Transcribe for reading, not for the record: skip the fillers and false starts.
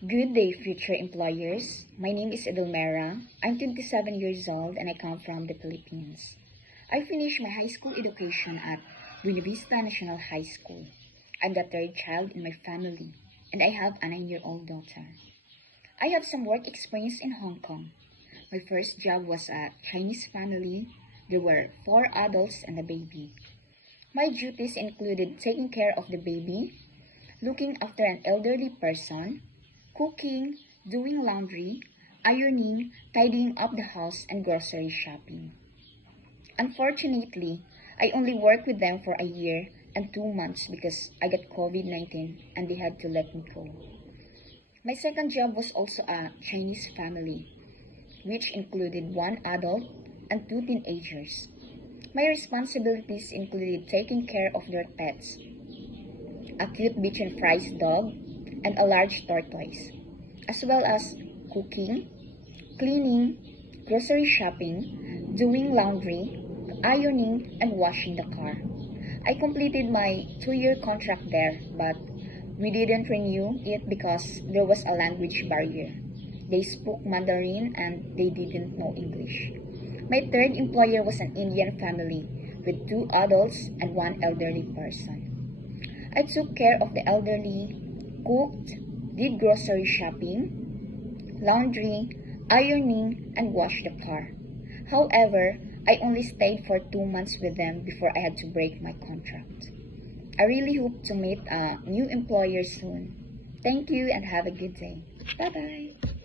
Good day, future employers. My name is Edelmera. I'm 27 years old and I come from the Philippines. I finished my high school education at Buena Vista National High School. I'm the third child in my family and I have a 9-year-old daughter. I have some work experience in Hong Kong. My first job was a Chinese family. There were 4 adults and a baby. My duties included taking care of the baby, looking after an elderly person, cooking, doing laundry, ironing, tidying up the house, and grocery shopping. Unfortunately, I only worked with them for a year and 2 months because I got COVID-19 and they had to let me go. My second job was also a Chinese family, which included 1 adult and 2 teenagers. My responsibilities included taking care of their pets, a cute Bichon Frise dog, and a large tortoise, as well as cooking, cleaning, grocery shopping, doing laundry, ironing, and washing the car. I completed my 2-year contract there, but we didn't renew it because there was a language barrier. They spoke Mandarin and they didn't know English. My third employer was an Indian family with 2 adults and 1 elderly person. I took care of the elderly, cooked, did grocery shopping, laundry, ironing, and washed the car. However, I only stayed for 2 months with them before I had to break my contract. I really hope to meet a new employer soon. Thank you and have a good day. Bye-bye.